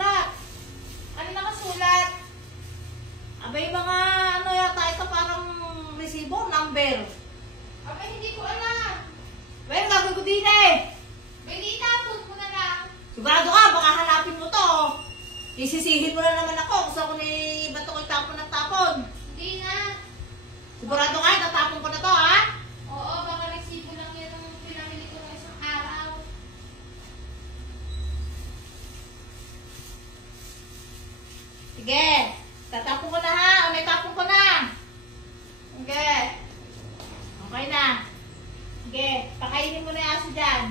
nakasulat? Ano nakasulat? Abay, mga ano yata ito parang resibo, number. Abay, hindi ko alam. Well, gagawin ko din eh. May itapon mo na lang. Sigurado ka, baka hanapin mo to. Isisihin mo na naman ako. Gusto ko ni ba't ko itapon ng tapon. Hindi na. Sigurado ka, tatapon ko na to, ha? Oo, baka resibo lang yan ang pinamili ko ng isang araw. Sige, tatapon ko na ha. O, naitapon ko na. Okay. Okay na. Sige, pakainin mo na yung aso dyan.